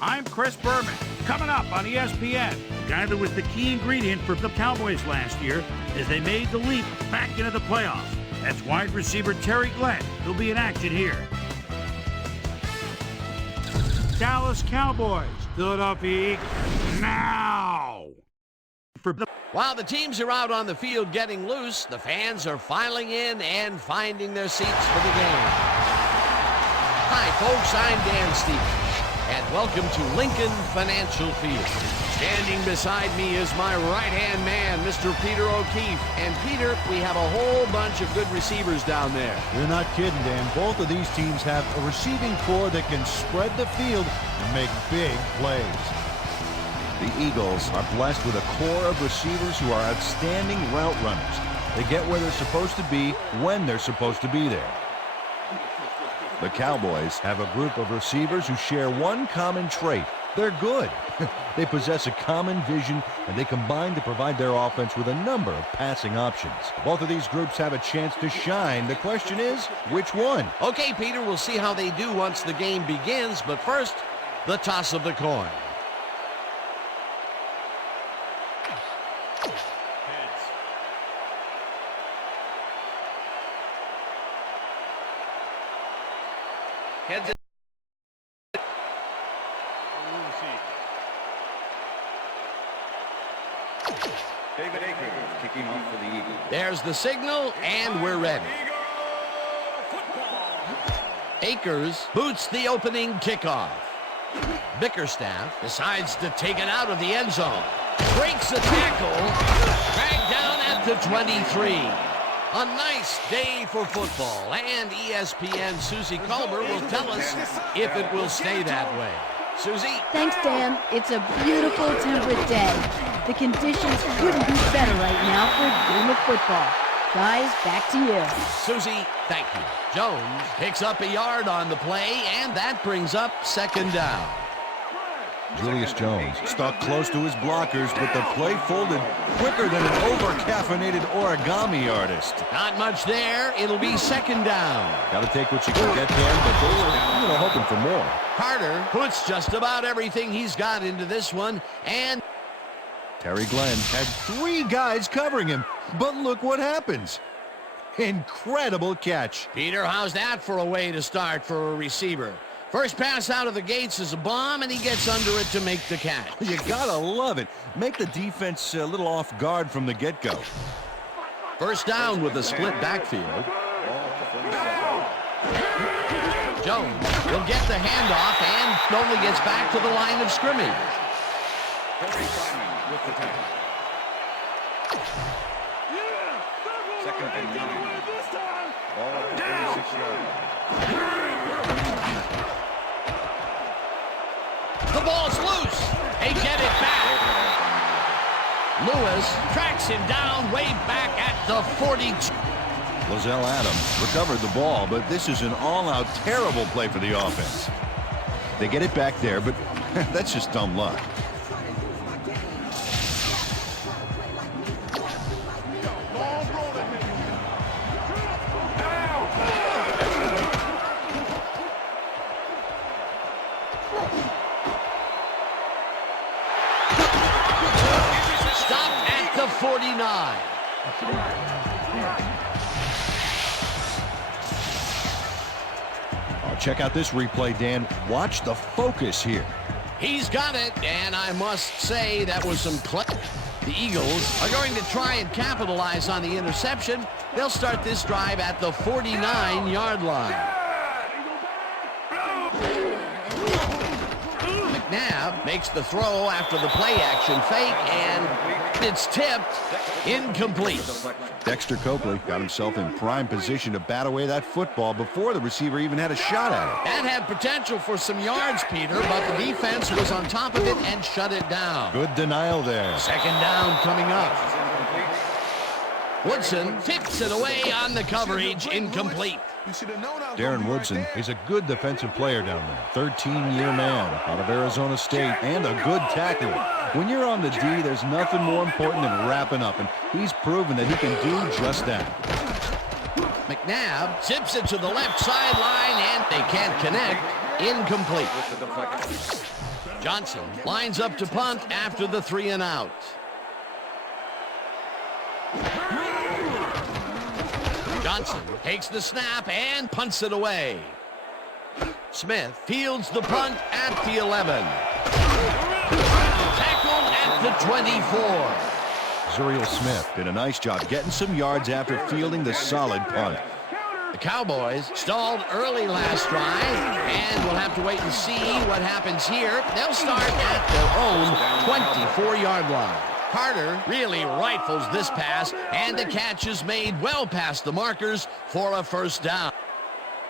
I'm Chris Berman. Coming up on ESPN, the guy that was the key ingredient for the Cowboys last year as they made the leap back into the playoffs. That's wide receiver Terry Glenn, who'll be in action here. Dallas Cowboys, Philadelphia Eagles, now. While the teams are out on the field getting loose, the fans are filing in and finding their seats for the game. Hi, folks, I'm Dan Stevens, and welcome to Lincoln Financial Field. Standing beside me is my right-hand man, Mr. Peter O'Keefe. And, Peter, we have a whole bunch of good receivers down there. You're not kidding, Dan. Both of these teams have a receiving core that can spread the field and make big plays. The Eagles are blessed with a core of receivers who are outstanding route runners. They get where they're supposed to be when they're supposed to be there. The Cowboys have a group of receivers who share one common trait. They're good. They possess a common vision, and they combine to provide their offense with a number of passing options. Both of these groups have a chance to shine. The question is, which one? Okay, Peter, we'll see how they do once the game begins, but first, the toss of the coin. Heads. David Akers kicking off for the Eagles. There's the signal, and we're ready. Akers boots the opening kickoff. Bickerstaff decides to take it out of the end zone. Breaks a tackle. Dragged down at the 23. A nice day for football, and ESPN Susie Culber will tell us if it will stay that way. Susie? Thanks, Dan. It's a beautiful temperate day. The conditions couldn't be better right now for a game of football. Guys, back to you. Susie, thank you. Jones picks up a yard on the play, and that brings up second down. Julius Jones stuck close to his blockers, but the play folded quicker than an over-caffeinated origami artist. Not much there. It'll be second down. Got to take what you can get, Dan, but they were hoping for more. Carter puts just about everything he's got into this one, and Terry Glenn had 3 guys covering him, but look what happens. Incredible catch. Peter, how's that for a way to start for a receiver? First pass out of the gates is a bomb, and he gets under it to make the catch. You gotta love it. Make the defense a little off guard from the get-go. First down with a split backfield. Jones will get the handoff and only gets back to the line of scrimmage. With the tackle. Second and 9. Ball at the 36-yard line. The ball's loose. They get it back. Lewis tracks him down way back at the 42. Lozelle Adams recovered the ball, but this is an all-out terrible play for the offense. They get it back there, but that's just dumb luck. Stopped at the 49. Check out this replay, Dan. Watch the focus here. He's got it, and I must say that was some The Eagles are going to try and capitalize on the interception. They'll start this drive at the 49-yard line. McNabb makes the throw after the play-action fake, and it's tipped incomplete. Dexter Copley got himself in prime position to bat away that football before the receiver even had a shot at it. That had potential for some yards, Peter, but the defense was on top of it and shut it down. Good denial there. Second down coming up. Woodson tips it away on the coverage, incomplete. Darren Woodson is a good defensive player down there. 13-year man out of Arizona State and a good tackler. When you're on the D, there's nothing more important than wrapping up, and he's proven that he can do just that. McNabb zips it to the left sideline, and they can't connect. Incomplete. Johnson lines up to punt after the 3 and out. Johnson takes the snap and punts it away. Smith fields the punt at the 11. Tackled at the 24. Zuriel Smith did a nice job getting some yards after fielding the solid punt. The Cowboys stalled early last drive, and we'll have to wait and see what happens here. They'll start at their own 24-yard line. Carter really rifles this pass, and the catch is made well past the markers for a first down.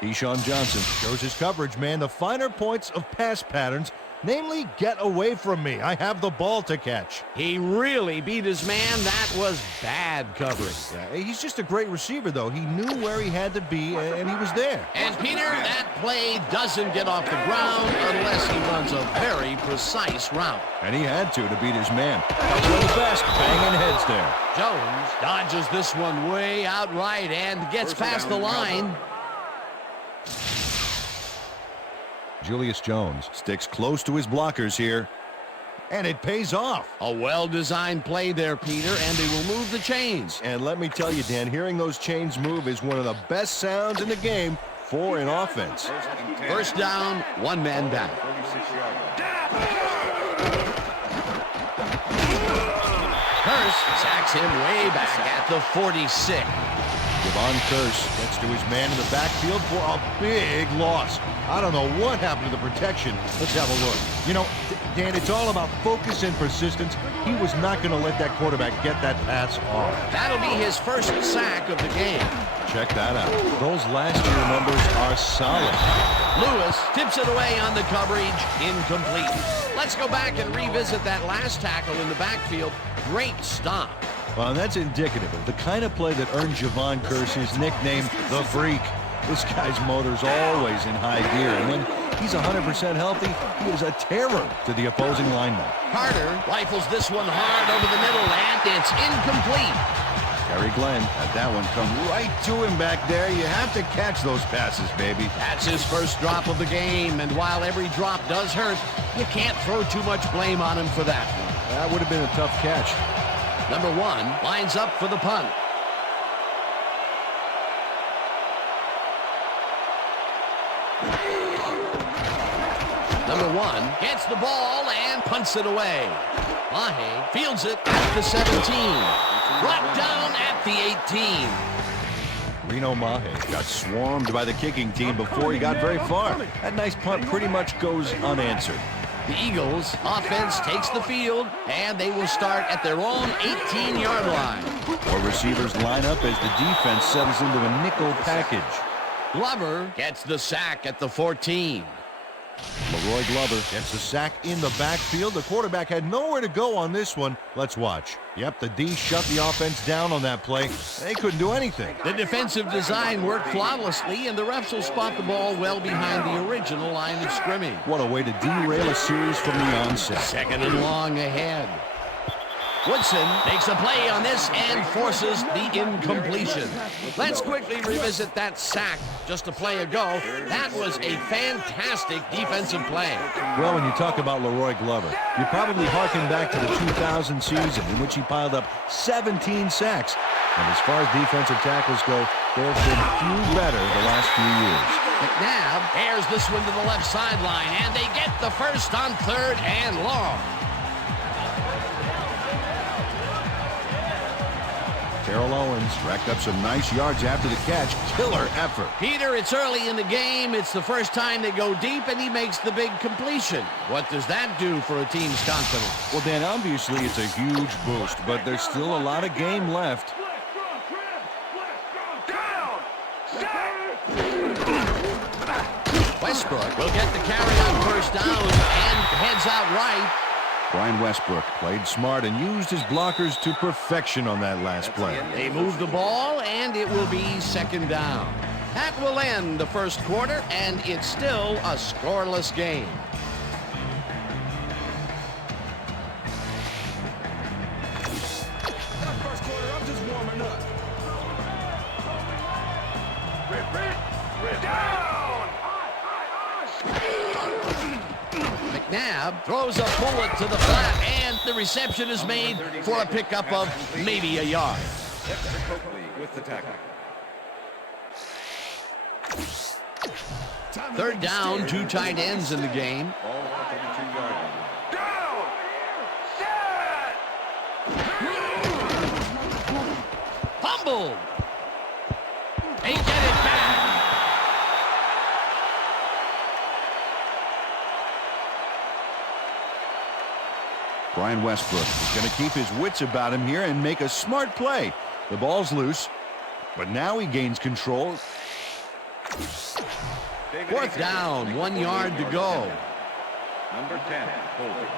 Deshaun Johnson shows his coverage, man. The finer points of pass patterns, namely, get away from me. I have the ball to catch. He really beat his man. That was bad coverage. Yeah, he's just a great receiver, though. He knew where he had to be, and he was there. And, Peter, that play doesn't get off the ground unless he runs a very precise route. And he had to beat his man. That's one of the best. Banging heads there. Jones dodges this one way out right and gets past the line. Julius Jones sticks close to his blockers here, and it pays off. A well-designed play there, Peter, and they will move the chains. And let me tell you, Dan, hearing those chains move is one of the best sounds in the game for an offense. First down, 1 man back. Hurst sacks him way back at the 46. Javon Curse gets to his man in the backfield for a big loss. I don't know what happened to the protection. Let's have a look. You know, Dan, it's all about focus and persistence. He was not going to let that quarterback get that pass off. That'll be his first sack of the game. Check that out. Those last year numbers are solid. Lewis tips it away on the coverage, incomplete. Let's go back and revisit that last tackle in the backfield. Great stop. Well, and that's indicative of the kind of play that earned Javon Curse his nickname, the Freak. This guy's motor's always in high gear, and when he's 100% healthy, he is a terror to the opposing lineman. Carter rifles this one hard over the middle, and it's incomplete. Terry Glenn had that one come right to him back there. You have to catch those passes, baby. That's his first drop of the game, and while every drop does hurt, you can't throw too much blame on him for that one. That would have been a tough catch. Number 1 lines up for the punt. Number 1 gets the ball and punts it away. Mahe fields it at the 17. Brought down at the 18. Reno Mahe Got swarmed by the kicking team before he got very far. that nice punt pretty much goes unanswered. The Eagles offense takes the field, and they will start at their own 18-yard line. Four receivers line up as the defense settles into a nickel package. Glover gets the sack at the 14. Leroy Glover gets the sack in the backfield. The quarterback had nowhere to go on this one. Let's watch. Yep, the D shut the offense down on that play. They couldn't do anything. The defensive design worked flawlessly, and the refs will spot the ball well behind the original line of scrimmage. What a way to derail a series from the onset. 2nd and long ahead. Woodson makes a play on this and forces the incompletion. Let's quickly revisit that sack just a play ago. That was a fantastic defensive play. Well, when you talk about Leroy Glover, you probably harken back to the 2000 season in which he piled up 17 sacks. And as far as defensive tackles go, there have been few better the last few years. McNabb airs this one to the left sideline, and they get the first on 3rd and long. Terrell Owens racked up some nice yards after the catch. Killer effort. Peter, it's early in the game. It's the first time they go deep, and he makes the big completion. What does that do for a team's confidence? Well, Dan, obviously it's a huge boost, but there's still a lot of game left. Westbrook will get the carry on first down and heads out right. Brian Westbrook played smart and used his blockers to perfection on that last play. They move the ball, and it will be 2nd down. That will end the first quarter, and it's still a scoreless game. First quarter, I'm just warming up. Down! McNabb McNabb throws a bullet to the flat, and the reception is made for a pickup of maybe a yard. Dexter Coakley with the tackle. Third down, 2 tight ends in the game. Ball at the 32-yard line. Fumbled. They get it back. Brian Westbrook is going to keep his wits about him here and make a smart play. The ball's loose, but now he gains control. Fourth down, 1 yard to go. Number 10, holding.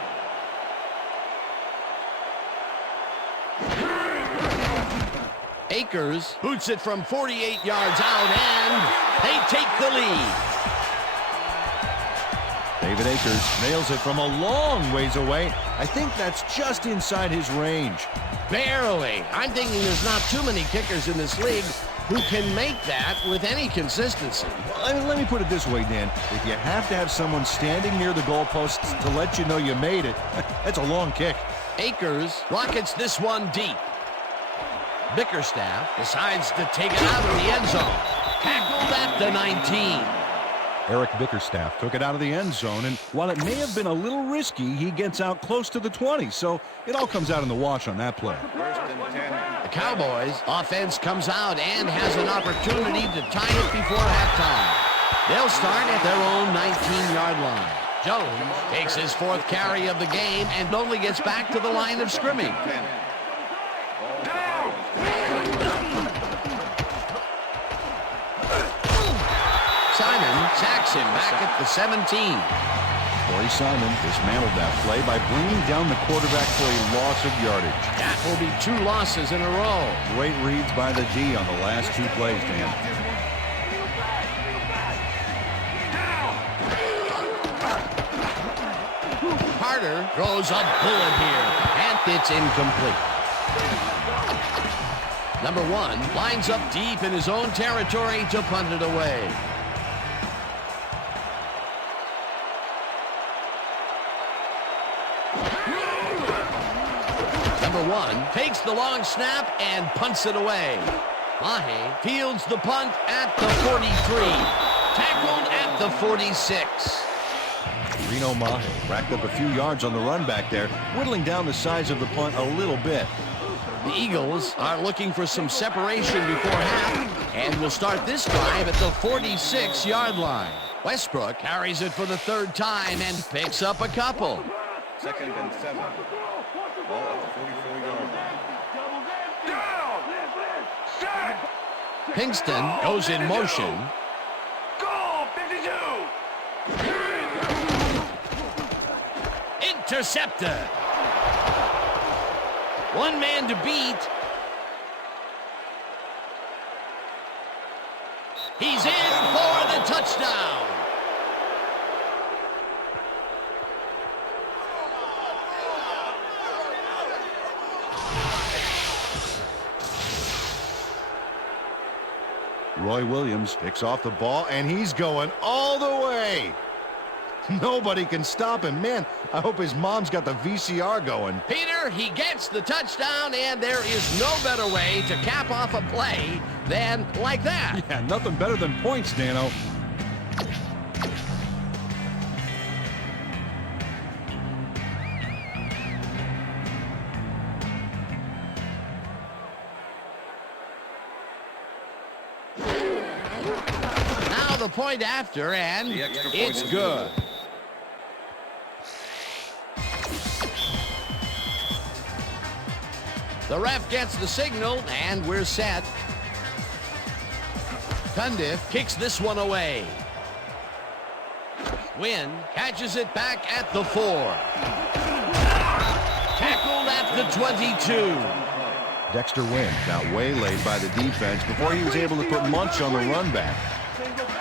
Akers boots it from 48 yards out, and they take the lead. David Akers nails it from a long ways away. I think that's just inside his range. Barely. I'm thinking there's not too many kickers in this league who can make that with any consistency. I mean, let me put it this way, Dan. If you have to have someone standing near the goalposts to let you know you made it, that's a long kick. Akers rockets this one deep. Bickerstaff decides to take it out of the end zone. Tackled at the 19. Eric Bickerstaff took it out of the end zone, and while it may have been a little risky, he gets out close to the 20, so it all comes out in the wash on that play. First and 10. The Cowboys offense comes out and has an opportunity to tie it before halftime. They'll start at their own 19-yard line. Jones takes his 4th carry of the game and only gets back to the line of scrimmage. 10. Simon sacks him back at the 17. Corey Simon dismantled that play by bringing down the quarterback for a loss of yardage. That will be 2 losses in a row. Great reads by the D on the last 2 plays, Dan. Carter throws a bullet here, and it's incomplete. Number 1 lines up deep in his own territory to punt it away. Number 1 takes the long snap and punts it away. Mahe fields the punt at the 43. Tackled at the 46. Reno Mahe racked up a few yards on the run back there, whittling down the size of the punt a little bit. The Eagles are looking for some separation before half and will start this drive at the 46-yard line. Westbrook carries it for the 3rd time and picks up a couple. Second and 7. Ball at the 44-yard line. Pinkston goes in motion. Intercepted. 1 man to beat. He's in for the touchdown. Roy Williams picks off the ball, and he's going all the way. Nobody can stop him. Man, I hope his mom's got the VCR going. Peter, he gets the touchdown, and there is no better way to cap off a play than like that. Yeah, nothing better than points, Dano. Now the point after, and it's good. The ref gets the signal, and we're set. Cundiff kicks this one away. Wynn catches it back at the 4. Tackled at the 22. Dexter Wynn got waylaid by the defense before he was able to put Munch on the run back.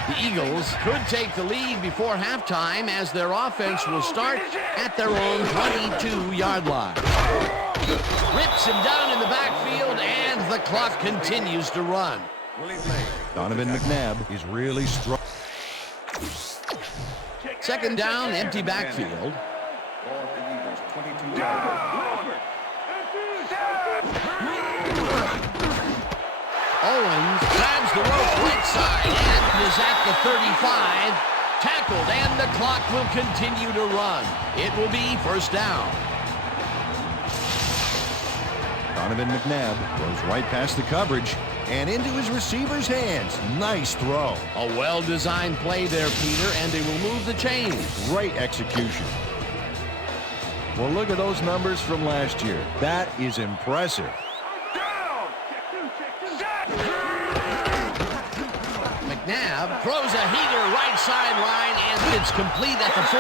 The Eagles could take the lead before halftime as their offense will start at their own 22-yard line. Rips him down in the backfield, and the clock continues to run. Donovan McNabb is really strong. Second down, empty backfield. 22-yard line. Owens grabs the rope right side and is at the 35. Tackled, and the clock will continue to run. It will be first down. Donovan McNabb goes right past the coverage and into his receiver's hands. Nice throw. A well-designed play there, Peter, and they will move the chains. Great execution. Well, look at those numbers from last year. That is impressive. McNabb throws a heater right sideline, and it's complete at the 43.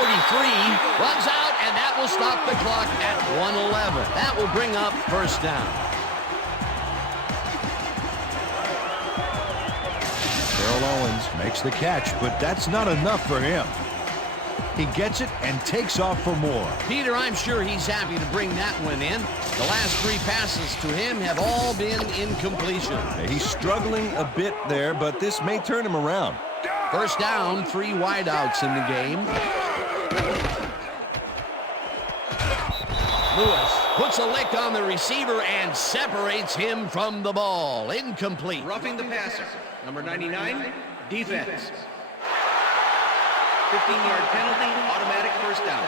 Runs out, and that will stop the clock at 1:11. That will bring up first down. Terrell Owens makes the catch, but that's not enough for him. He gets it and takes off for more. Peter, I'm sure he's happy to bring that one in. The last 3 passes to him have all been incompletion. He's struggling a bit there, but this may turn him around. First down, 3 wideouts in the game. Lewis puts a lick on the receiver and separates him from the ball. Incomplete. Roughing the passer. Number 99, defense. 15-yard penalty, automatic first down.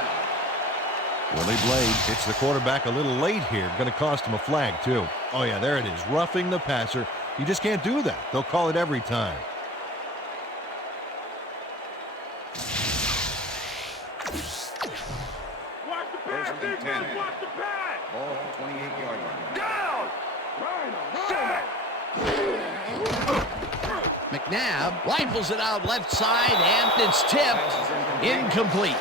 Willie Blade hits the quarterback a little late here. Going to cost him a flag, too. Oh, yeah, there it is. Roughing the passer. You just can't do that. They'll call it every time. First and 10. Ball at the 28-yard line. McNabb rifles it out left side, and it's tipped. Incomplete.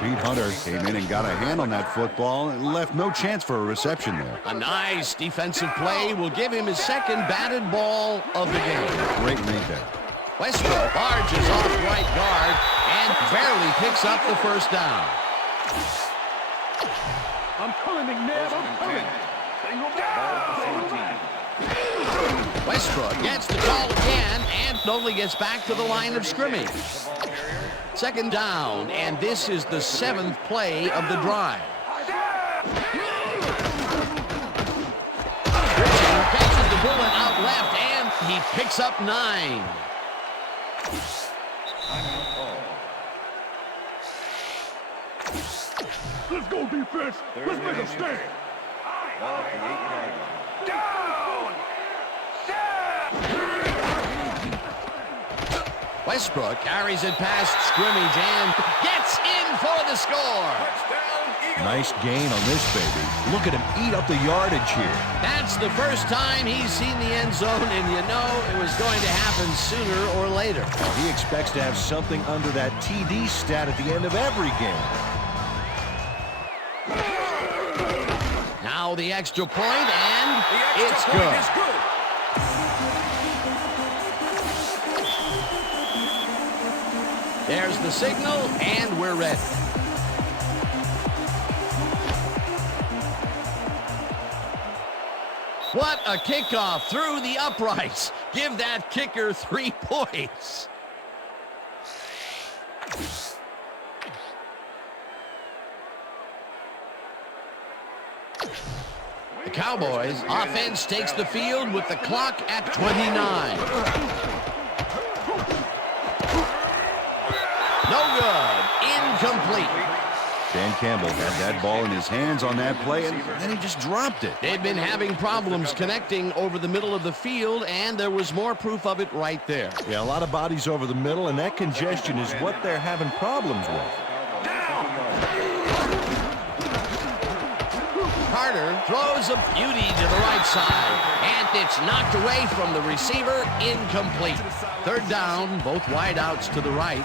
Pete Hunter came in and got a hand on that football and left no chance for a reception there. A nice defensive play will give him his second batted ball of the game. Great read there. Westbrook barges off right guard and barely picks up the first down. I'm coming, McNabb. I'm coming. Ball at the 14. Westbrook gets the call again and only gets back to the line of scrimmage. Second down, and this is the 7th play of the drive. Richie catches the bullet out left, and he picks up 9. Let's go, defense. Let's make them stand. Ball at the 8-yard line. Westbrook carries it past scrimmage and gets in for the score. Nice gain on this baby. Look at him eat up the yardage here. That's the first time he's seen the end zone, and you know it was going to happen sooner or later. Well, he expects to have something under that TD stat at the end of every game. Now the extra point, and it's good. There's the signal, and we're ready. What a kickoff through the uprights. Give that kicker 3 points. The Cowboys offense takes the field with the clock at 29. No good. Incomplete. Dan Campbell had that ball in his hands on that play, and then he just dropped it. They've been having problems connecting over the middle of the field, and there was more proof of it right there. Yeah, a lot of bodies over the middle, and that congestion is what they're having problems with. Carter throws a beauty to the right side, and it's knocked away from the receiver. Incomplete. Third down, both wideouts to the right.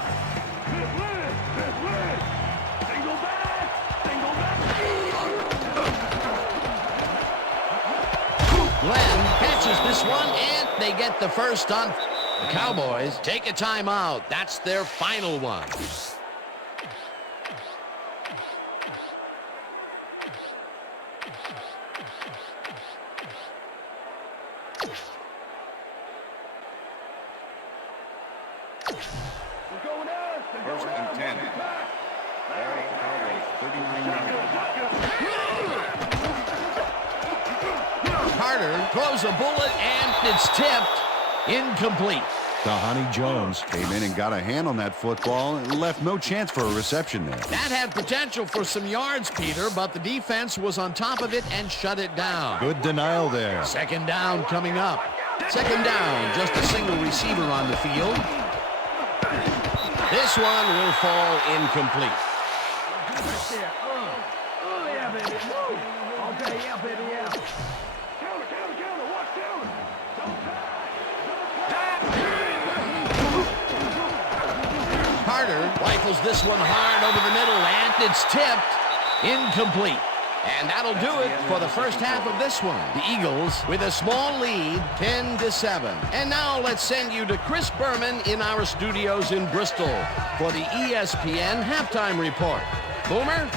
Glenn catches this one, and they get the first on. The Cowboys take a timeout. That's their final one. First and 10. Ball at the Cowboys' Carter throws a bullet, and it's tipped. Incomplete. Dhani Jones came in and got a hand on that football and left no chance for a reception there. That had potential for some yards, Peter, but the defense was on top of it and shut it down. Good denial there. Second down coming up. Second down, just a single receiver on the field. This one will fall incomplete. Yeah, baby. Woo. Okay, yeah, baby, yeah. Counter, watch counter. Carter rifles this one hard over the middle, and it's tipped. Incomplete. And that'll do it for the first half of this one. The Eagles with a small lead, 10-7. And now let's send you to Chris Berman in our studios in Bristol for the ESPN Halftime Report. Boomer?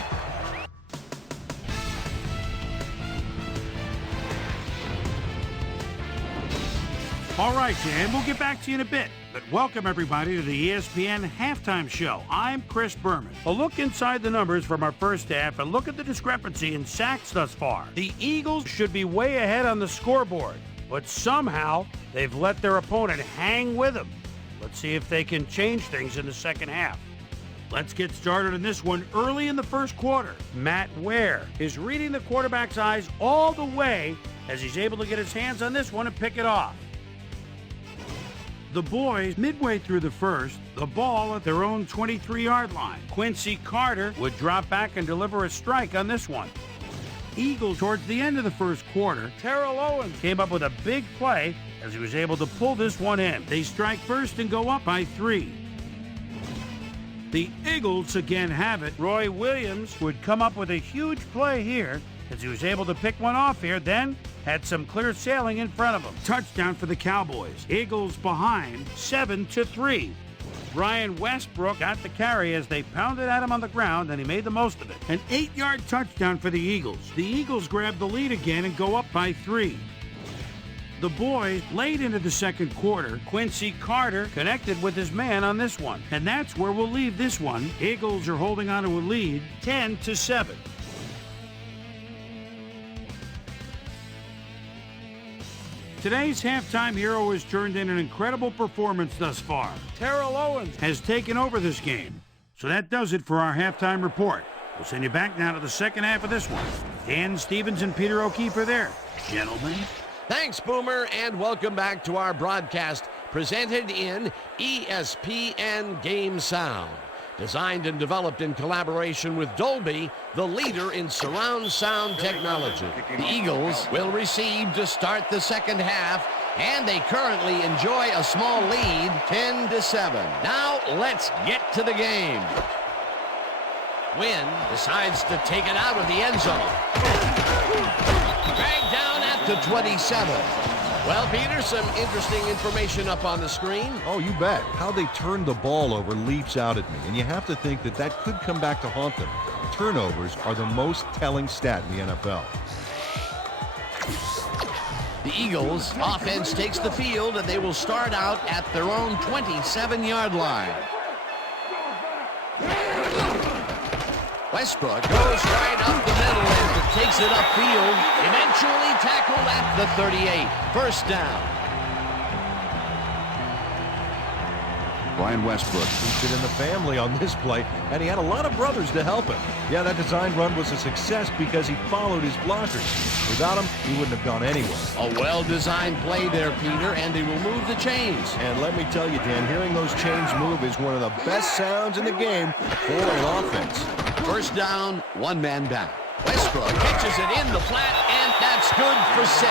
All right, Dan, we'll get back to you in a bit. But welcome, everybody, to the ESPN Halftime Show. I'm Chris Berman. A look inside the numbers from our first half and look at the discrepancy in sacks thus far. The Eagles should be way ahead on the scoreboard, but somehow they've let their opponent hang with them. Let's see if they can change things in the second half. Let's get started in this one early in the first quarter. Matt Ware is reading the quarterback's eyes all the way as he's able to get his hands on this one and pick it off. The boys, midway through the first, the ball at their own 23-yard line. Quincy Carter would drop back and deliver a strike on this one. Eagles, towards the end of the first quarter, Terrell Owens came up with a big play as he was able to pull this one in. They strike first and go up by 3. The Eagles again have it. Roy Williams would come up with a huge play here as he was able to pick one off here, then had some clear sailing in front of him. Touchdown for the Cowboys. Eagles behind 7-3. Brian Westbrook got the carry as they pounded at him on the ground, and he made the most of it. An 8-yard touchdown for the Eagles. The Eagles grab the lead again and go up by 3. The boys, late into the second quarter, Quincy Carter connected with his man on this one. And that's where we'll leave this one. Eagles are holding on to a lead, 10-7. Today's halftime hero has turned in an incredible performance thus far. Terrell Owens has taken over this game. So that does it for our halftime report. We'll send you back now to the second half of this one. Dan Stevens and Peter O'Keefe are there. Gentlemen. Thanks, Boomer, and welcome back to our broadcast presented in ESPN Game Sound. Designed and developed in collaboration with Dolby, the leader in surround sound technology. The Eagles will receive to start the second half, and they currently enjoy a small lead, 10-7. Now let's get to the game. Wynn decides to take it out of the end zone. Dragged down at the 27. Well, Peter, some interesting information up on the screen. Oh, you bet. How they turned the ball over leaps out at me, and you have to think that that could come back to haunt them. Turnovers are the most telling stat in the NFL. The Eagles' offense takes the field, and they will start out at their own 27-yard line. Westbrook goes right up the middle and takes it upfield, eventually tackled at the 38. First down. Brian Westbrook featured in the family on this play, and he had a lot of brothers to help him. Yeah, that design run was a success because he followed his blockers. Without him, he wouldn't have gone anywhere. A well-designed play there, Peter, and they will move the chains. And let me tell you, Dan, hearing those chains move is one of the best sounds in the game for an offense. First down, one man back. Westbrook catches it in the flat, and that's good for 6.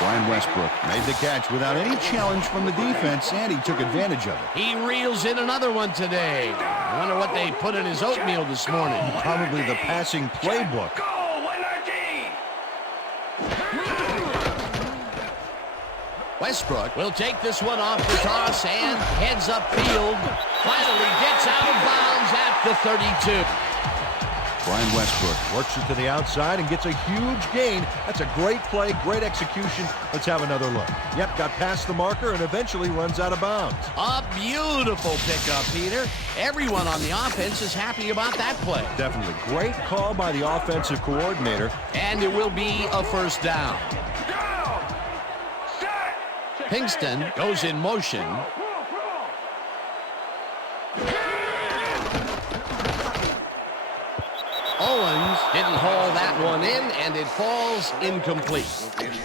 Brian Westbrook made the catch without any challenge from the defense, and he took advantage of it. He reels in another one today. I wonder what they put in his oatmeal this morning. Probably the passing playbook. Westbrook will take this one off the toss and heads upfield. Finally gets out of bounds at the 32. Brian Westbrook works it to the outside and gets a huge gain. That's a great play, great execution. Let's have another look. Yep, got past the marker and eventually runs out of bounds. A beautiful pickup, Peter. Everyone on the offense is happy about that play. Definitely great call by the offensive coordinator. And it will be a first down. Pinkston goes in motion. Owens didn't haul that one in, and it falls incomplete.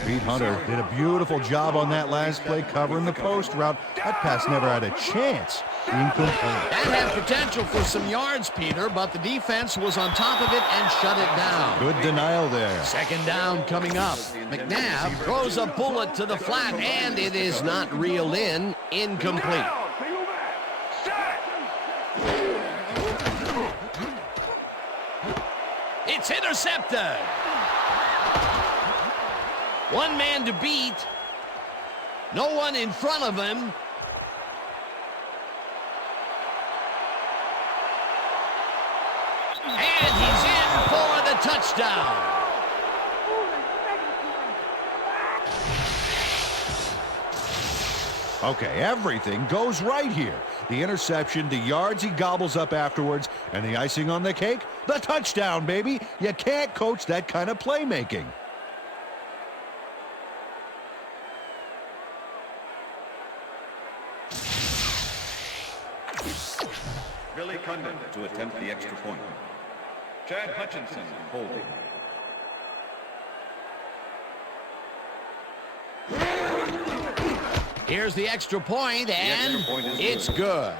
Pete Hunter did a beautiful job on that last play covering the post route. That pass never had a chance. Incomplete. That had potential for some yards, Peter, but the defense was on top of it and shut it down. Good denial there. Second down coming up. McNabb throws a bullet to the flat, and it is not reeled in. Incomplete. It's intercepted. One man to beat. No one in front of him. And he's in for the touchdown. Okay, everything goes right here. The interception, the yards he gobbles up afterwards, and the icing on the cake, the touchdown, baby. You can't coach that kind of playmaking. Billy Condon to attempt the extra point. Chad Hutchinson holding. Here's the extra point, and it's good.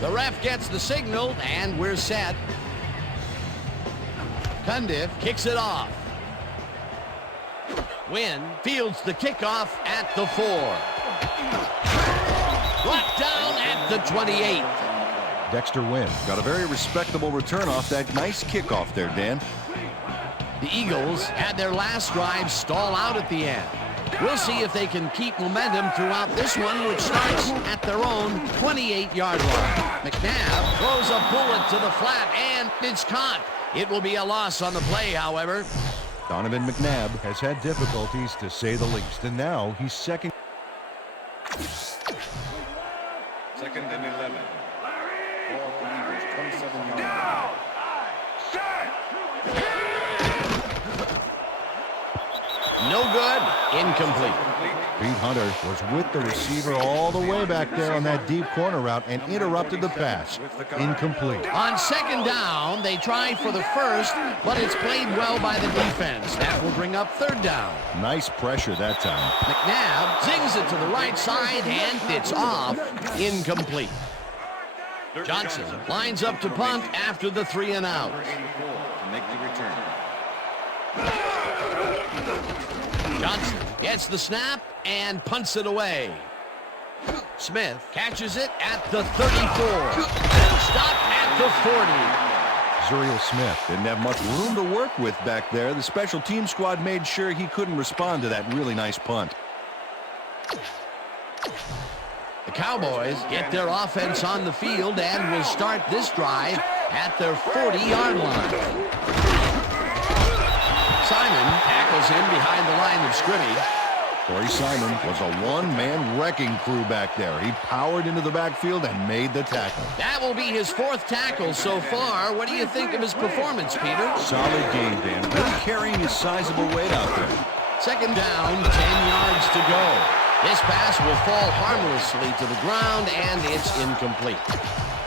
The ref gets the signal, and we're set. Cundiff kicks it off. Wynn fields the kickoff at the 4. Brought down at the 28. Dexter Wynn got a very respectable return off that nice kickoff there, Dan. The Eagles had their last drive stall out at the end. We'll see if they can keep momentum throughout this one, which starts at their own 28-yard line. McNabb throws a bullet to the flat, and it's caught. It will be a loss on the play, however. Donovan McNabb has had difficulties, to say the least, and now he's second. Second and 11. Ball for the Eagles, 27 yards. No good. Incomplete. Pete Hunter was with the receiver all the way back there on that deep corner route and interrupted the pass. Incomplete. On second down, they try for the first, but it's played well by the defense. That will bring up third down. Nice pressure that time. McNabb zings it to the right side, and it's off. Incomplete. Johnson lines up to punt after the 3 and out. To make the return. Johnson gets the snap and punts it away. Smith catches it at the 34. And stopped at the 40. Zuriel Smith didn't have much room to work with back there. The special team squad made sure he couldn't respond to that really nice punt. The Cowboys get their offense on the field and will start this drive at their 40-yard line. Simon tackles him behind the line of scrimmage. Corey Simon was a one-man wrecking crew back there. He powered into the backfield and made the tackle. That will be his 4th tackle so far. What do you think of his performance, Peter? Solid game, Dan. Really carrying his sizable weight out there. Second down, 10 yards to go. This pass will fall harmlessly to the ground, and it's incomplete.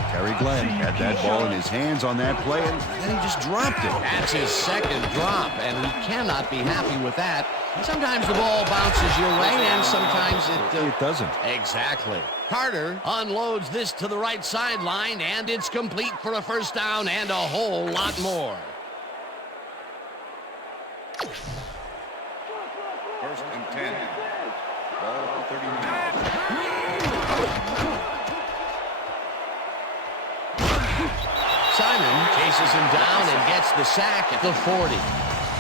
Terry Glenn had that ball in his hands on that play, and then he just dropped it. That's his second drop, and he cannot be happy with that. Sometimes the ball bounces your way, and sometimes it doesn't. Exactly. Carter unloads this to the right sideline, and it's complete for a first down and a whole lot more. First and 10. Ball at the 39. Simon chases him down and gets the sack at the 40.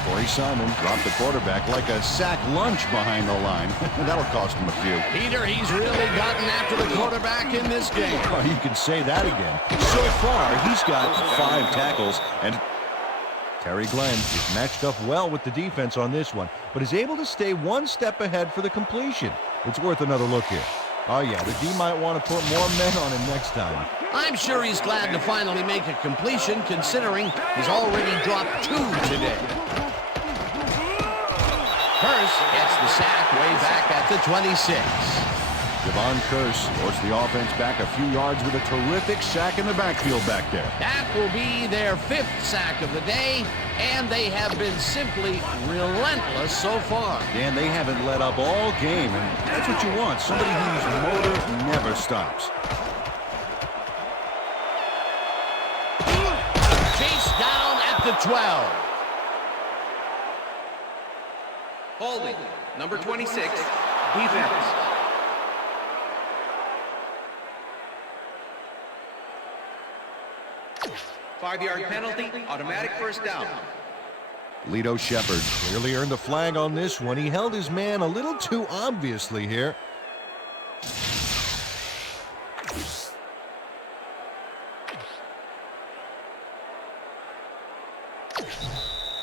Corey Simon dropped the quarterback like a sack lunch behind the line. That'll cost him a few. Peter, he's really gotten after the quarterback in this game. Well, you can say that again. So far, he's got 5 tackles, and Terry Glenn is matched up well with the defense on this one, but is able to stay one step ahead for the completion. It's worth another look here. Oh, yeah, the D might want to put more men on him next time. I'm sure he's glad to finally make a completion, considering he's already dropped 2 today. Hurst gets the sack way back at the 26. Javon Curse forced the offense back a few yards with a terrific sack in the backfield back there. That will be their 5th sack of the day, and they have been simply relentless so far. Dan, they haven't let up all game, and that's what you want. Somebody whose motor never stops. Chase down at the 12. Holding. Number 26. Defense. Five-yard penalty. Automatic first down. Lito Shepard clearly earned the flag on this one. He held his man a little too obviously here.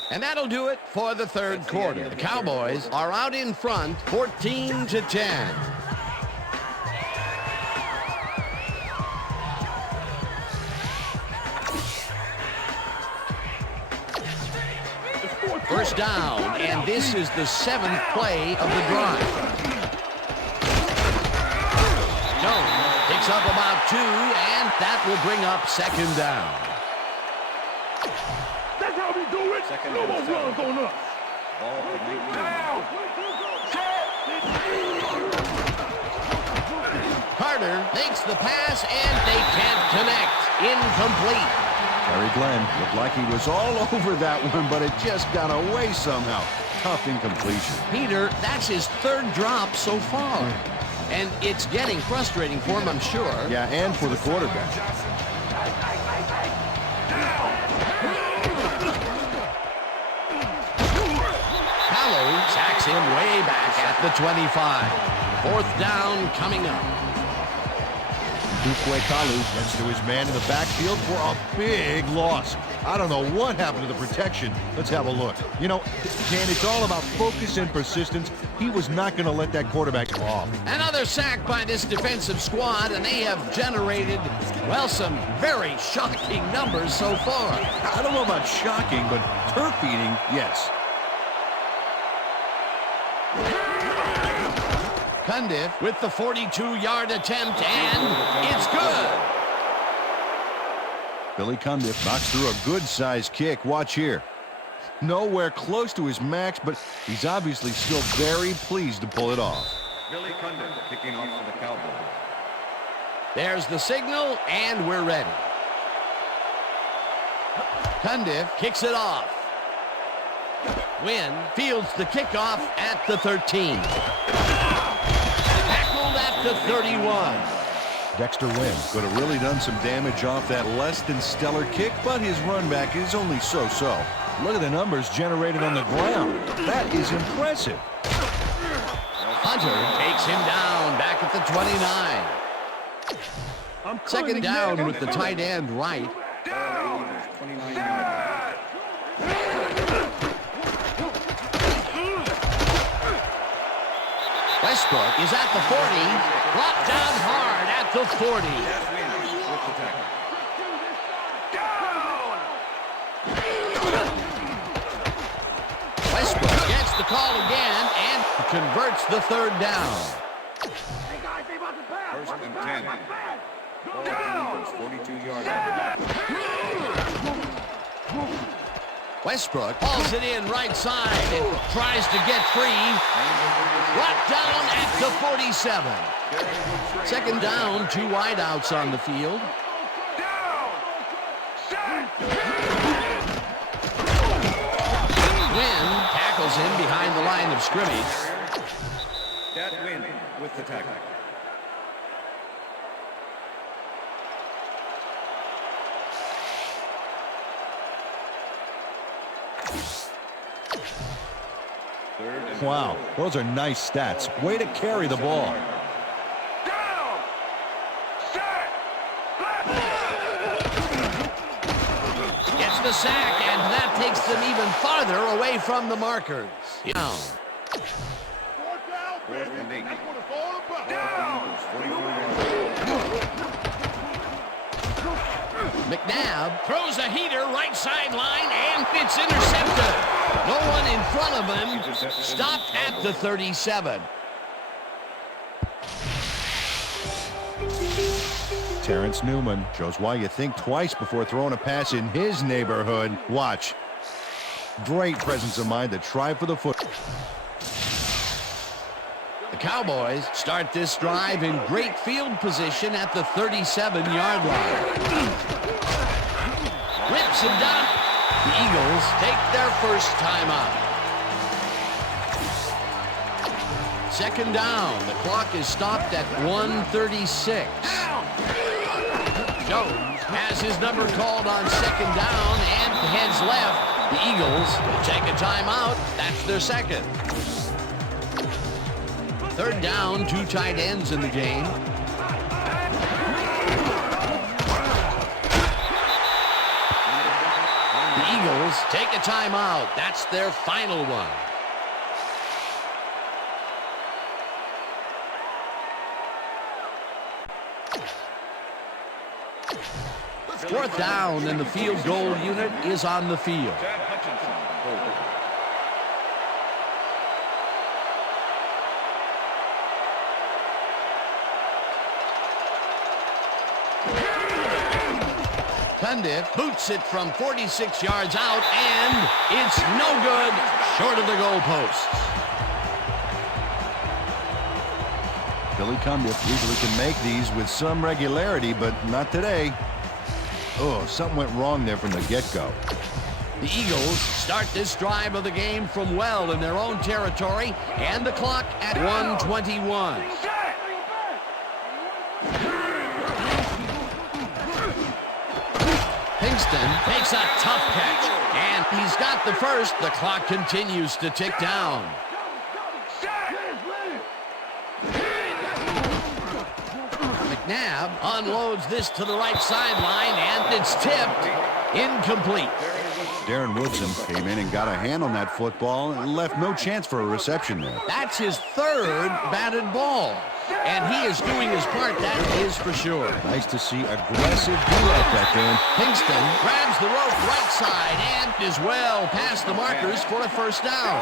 And that'll do it for the 3rd quarter. The Cowboys are out in front, 14-10. First down, and this is the 7th play of the drive. Jones picks up about 2, and that will bring up 2nd down. That's how we do it. No more runs on us. Ball at 19. Carter makes the pass, and they can't connect. Incomplete. Terry Glenn looked like he was all over that one, but it just got away somehow. Tough incompletion. Peter, that's his 3rd drop so far. And it's getting frustrating for him, I'm sure. Yeah, and for the quarterback. Callow sacks him way back at the 25. 4th down coming up. Dukwe Kalu gets to his man in the backfield for a big loss. I don't know what happened to the protection. Let's have a look. You know, Dan, it's all about focus and persistence. He was not going to let that quarterback off. Another sack by this defensive squad, and they have generated, well, some very shocking numbers so far. I don't know about shocking, but turf eating, yes. Cundiff with the 42-yard attempt, and it's good. Billy Cundiff knocks through a good-sized kick. Watch here. Nowhere close to his max, but he's obviously still very pleased to pull it off. Billy Cundiff kicking off for the Cowboys. There's the signal, and we're ready. Cundiff kicks it off. Wynn fields the kickoff at the 13. At the 31. Dexter Wynn could have really done some damage off that less than stellar kick, but his run back is only so-so. Look at the numbers generated on the ground. That is impressive. Hunter takes him down back at the 29. 2nd down with the tight end right. 29 yards. Westbrook is at the 40, brought down hard at the 40. Westbrook gets the call again and converts the 3rd down. Hey guys, they about to pass. 1st and 10. Ball at the 42-yard line. Westbrook hauls it in right side and tries to get free. Brought down at the 47. 2nd down, 2 wideouts on the field. Wynn tackles him behind the line of scrimmage. Cat Wynn with the tackle. Wow, those are nice stats. Way to carry the ball. Down! Set! Gets the sack, and that takes them even farther away from the markers. Down. Fourth and 8. Down! 44 McNabb throws a heater right sideline, and it's intercepted. No one in front of him. Stopped at the 37. Terrence Newman shows why you think twice before throwing a pass in his neighborhood. Watch. Great presence of mind to try for the foot. The Cowboys start this drive in great field position at the 37-yard line. Rips him down. The Eagles take their first timeout. Second down. The clock is stopped at 1:36. Jones has his number called on second down and heads left. The Eagles will take a timeout. That's their second. Third down, 2 tight ends in the game. The Eagles take a timeout. That's their final one. Fourth down, and the field goal unit is on the field. Chad Hutchinson, hold. Pundit boots it from 46 yards out, and it's no good, short of the goalposts. Billy Cundiff usually can make these with some regularity, but not today. Oh, something went wrong there from the get-go. The Eagles start this drive of the game from well in their own territory, and the clock at 1:21. Pinkston makes a tough catch, and he's got the first. The clock continues to tick down. McNabb unloads this to the right sideline, and it's tipped. Incomplete. Darren Woodson came in and got a hand on that football and left no chance for a reception there. That's his third batted ball, and he is doing his part, that is for sure. Nice to see aggressive do like that, Dan. Kingston grabs the rope right side and is well past the markers for a first down.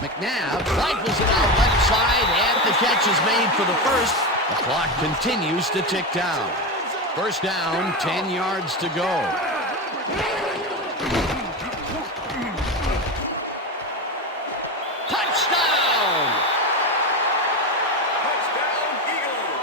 McNabb rifles it out left side, and the catch is made for the first. The clock continues to tick down. First down, 10 yards to go. Touchdown! Touchdown, Eagles!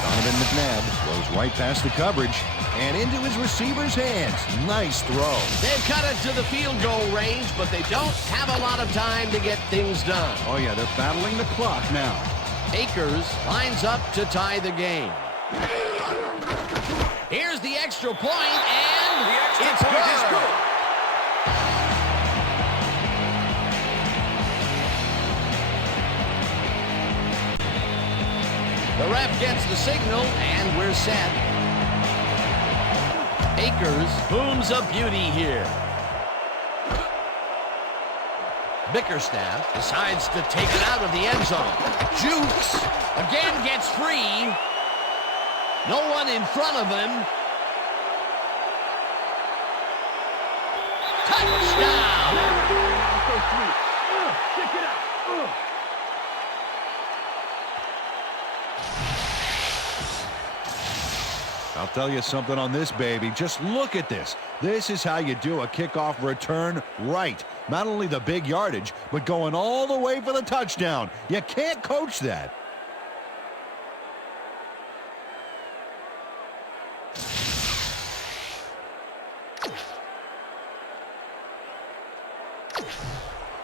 Donovan McNabb goes right past the coverage and into his receiver's hands. Nice throw. They've cut it to the field goal range, but they don't have a lot of time to get things done. Oh, yeah, they're battling the clock now. Akers lines up to tie the game. Here's the extra point, and it's good. The ref gets the signal, and we're set. Akers booms a beauty here. Bickerstaff decides to take it out of the end zone. Jukes again gets free. No one in front of him. Touchdown! Check it out. I'll tell you something on this, baby. Just look at this. This is how you do a kickoff return right. Not only the big yardage, but going all the way for the touchdown. You can't coach that.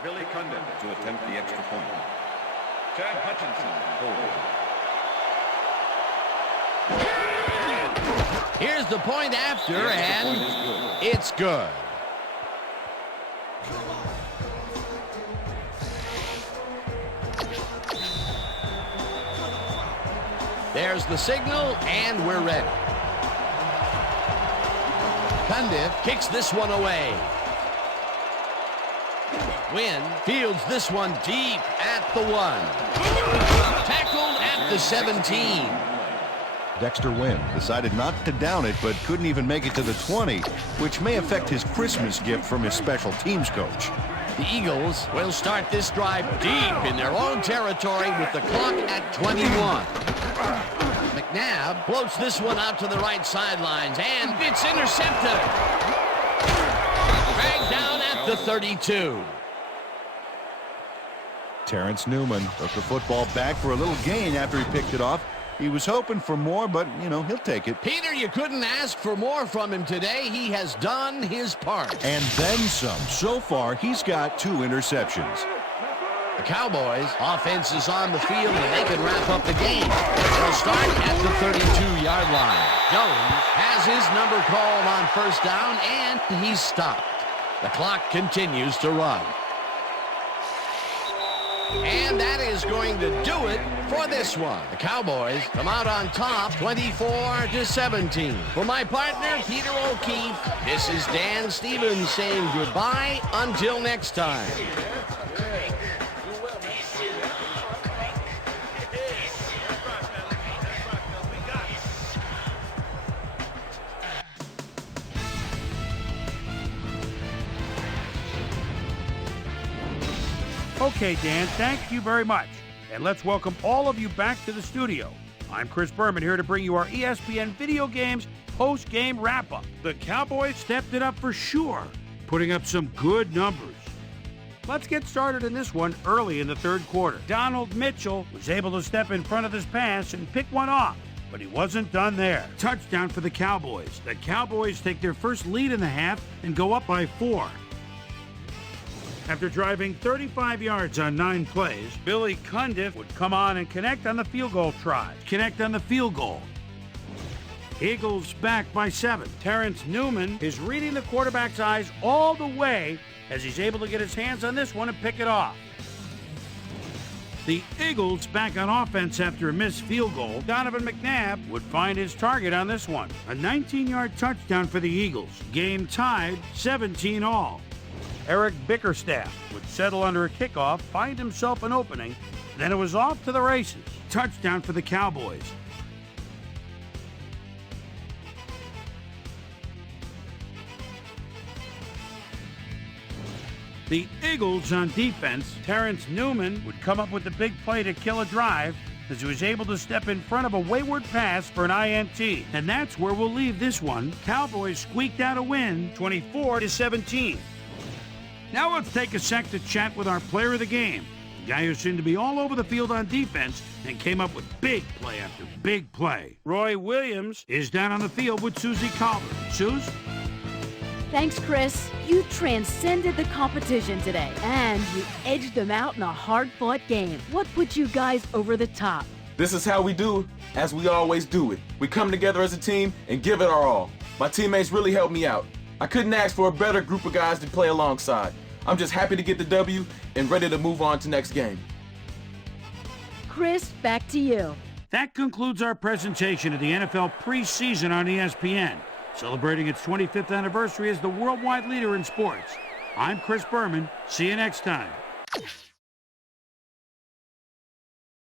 Billy Cundiff to attempt the extra point. Chad Hutchinson, hold. Here's the point after, and it's good. There's the signal, and we're ready. Cundiff kicks this one away. Wynn fields this one deep at the 1. Tackled at the 17. Dexter Wynn decided not to down it, but couldn't even make it to the 20, which may affect his Christmas gift from his special teams coach. The Eagles will start this drive deep in their own territory with the clock at 21. McNabb floats this one out to the right sidelines, and it's intercepted. Dragged down at the 32. Terrence Newman took the football back for a little gain after he picked it off. He was hoping for more, but, he'll take it. Peter, you couldn't ask for more from him today. He has done his part. And then some. So far, he's got 2 interceptions. The Cowboys' offense is on the field, and they can wrap up the game. They'll start at the 32-yard line. Jones has his number called on first down, and he's stopped. The clock continues to run. And that is going to do it for this one. The Cowboys come out on top, 24-17. For my partner, Peter O'Keefe, this is Dan Stevens saying goodbye until next time. Okay, Dan, thank you very much. And let's welcome all of you back to the studio. I'm Chris Berman here to bring you our ESPN Video Games post-game wrap-up. The Cowboys stepped it up for sure, putting up some good numbers. Let's get started in this one early in the third quarter. Donald Mitchell was able to step in front of his pass and pick one off, but he wasn't done there. Touchdown for the Cowboys. The Cowboys take their first lead in the half and go up by 4. After driving 35 yards on 9 plays, Billy Cundiff would come on and connect on the field goal try. Eagles back by 7. Terrence Newman is reading the quarterback's eyes all the way as he's able to get his hands on this one and pick it off. The Eagles back on offense after a missed field goal. Donovan McNabb would find his target on this one. A 19-yard touchdown for the Eagles. Game tied 17-all. Eric Bickerstaff would settle under a kickoff, find himself an opening, then it was off to the races. Touchdown for the Cowboys. The Eagles on defense, Terrence Newman would come up with the big play to kill a drive as he was able to step in front of a wayward pass for an INT. And that's where we'll leave this one. Cowboys squeaked out a win, 24-17. Now let's take a sec to chat with our player of the game, the guy who seemed to be all over the field on defense and came up with big play after big play. Roy Williams is down on the field with Susie Calvert. Suze? Thanks, Chris. You transcended the competition today, and you edged them out in a hard-fought game. What put you guys over the top? This is how we do it, as we always do it. We come together as a team and give it our all. My teammates really helped me out. I couldn't ask for a better group of guys to play alongside. I'm just happy to get the W and ready to move on to next game. Chris, back to you. That concludes our presentation of the NFL preseason on ESPN, celebrating its 25th anniversary as the worldwide leader in sports. I'm Chris Berman. See you next time.